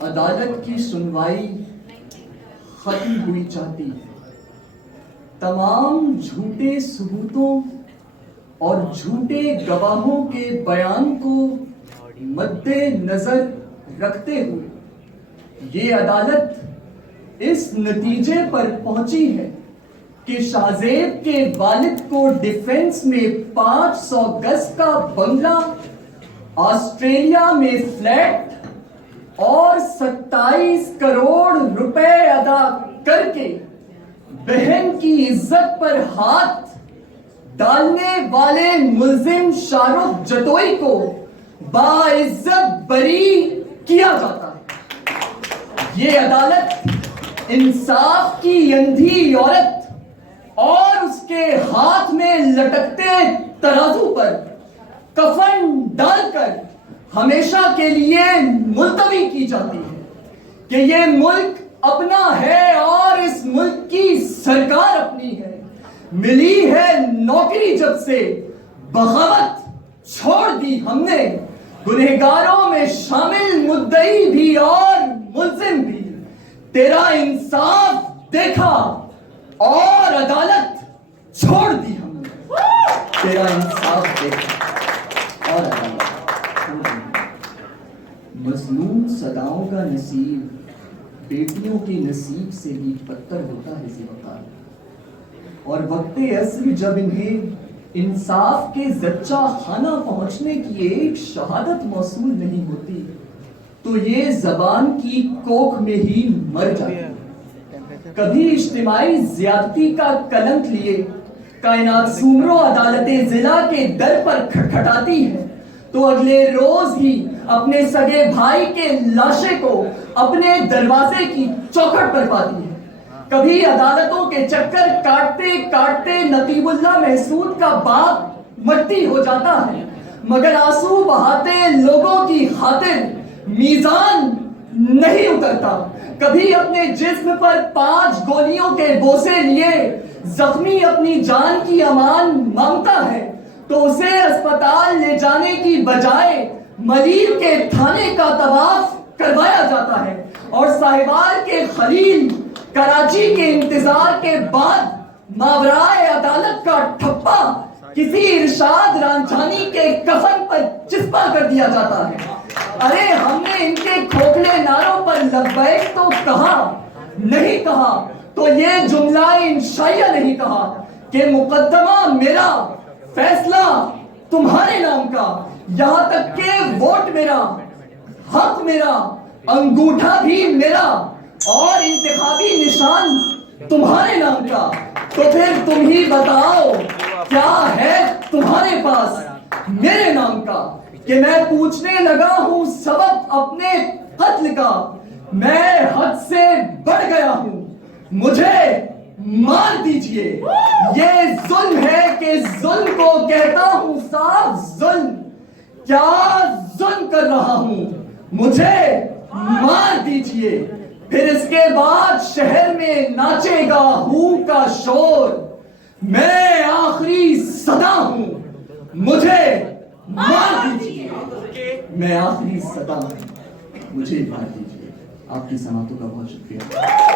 عدالت کی سنوائی ختم ہوئی چاہتی ہے. تمام جھوٹے ثبوتوں اور جھوٹے گواہوں کے بیان کو مد نظر رکھتے ہوئے یہ عدالت اس نتیجے پر پہنچی ہے کہ شاہزیب کے والد کو ڈیفنس میں 500 گز کا بنگلہ، آسٹریلیا میں فلیٹ اور 27 کروڑ روپے ادا کر کے بہن کی عزت پر ہاتھ ڈالنے والے ملزم شاہ رخ جتوئی کو باعزت بری کیا جاتا ہے. یہ عدالت انصاف کی اندھی عورت اور اس کے ہاتھ میں لٹکتے ترازو پر کفن ڈال کر ہمیشہ کے لیے ملتوی کی جاتی ہے کہ یہ ملک اپنا ہے اور اس ملک کی سرکار اپنی ہے. ملی ہے نوکری جب سے بغاوت چھوڑ دی ہم نے، گنہگاروں میں شامل مدعی بھی اور ملزم بھی. تیرا انصاف دیکھا اور عدالت چھوڑ دی ہم نے. تیرا انصاف دیکھا اور عدالت چھوڑ دی. مظلوم صداؤں کا نصیب بیٹیوں کے نصیب سے بھی بدتر ہوتا ہے ذوالفقار. اور وقت عصر جب انہیں انصاف کے زچہ خانہ پہنچنے کی ایک شہادت موصول نہیں ہوتی تو یہ زبان کی کوکھ میں ہی مر جاتی ہے. کبھی اجتماعی زیادتی کا کلنک لیے کائنات سومرو عدالت ضلع کے در پر کھٹکھٹاتی ہے تو اگلے روز ہی اپنے سگے بھائی کے لاشے کو اپنے دروازے کی چوکھٹ پر پاتی ہے. کبھی عدالتوں کے چکر کاٹتے کاٹتے نقیب اللہ محسود کا باپ مٹی ہو جاتا ہے، مگر آنسو بہاتے لوگوں کی خاطر میزان نہیں اترتا. کبھی اپنے جسم پر 5 گولیوں کے بوسے لیے زخمی اپنی جان کی امان مانگتا ہے تو اسے اسپتال لے جانے کی بجائے ملیر کے تھانے کا طواف کروایا جاتا ہے. اور صاحبال کے خلیل کراچی کے انتظار کے بعد ماورائے عدالت کا ٹھپا کسی ارشاد رانجھانی کے کفن پر چسپا کر دیا جاتا ہے. ارے ہم نے ان کے کھوکھلے نعروں پر لبیک تو کہا، نہیں کہا تو یہ جملہ انشائیہ نہیں کہا کہ مقدمہ میرا، فیصلہ تمہارے نام کا، یہاں تک کہ ووٹ میرا، حق میرا، انگوٹھا بھی میرا اور انتخابی نشان تمہارے نام کا. تو پھر تم ہی بتاؤ کیا ہے تمہارے پاس میرے نام کا کہ میں پوچھنے لگا ہوں سبب اپنے قتل کا. میں حد سے بڑھ گیا ہوں، مجھے مار دیجئے. یہ ظلم ہے کہ ظلم کو کہتا ہوں صاف ظلم. کیا ظلم کر رہا ہوں، مجھے مار دیجئے. پھر اس کے بعد شہر میں ناچے گا ہو کا شور. میں آخری صدا ہوں، مجھے مار دیجئے. میں آخری صدا ہوں، مجھے مار دیجئے. آپ کی سماعتوں کا بہت شکریہ.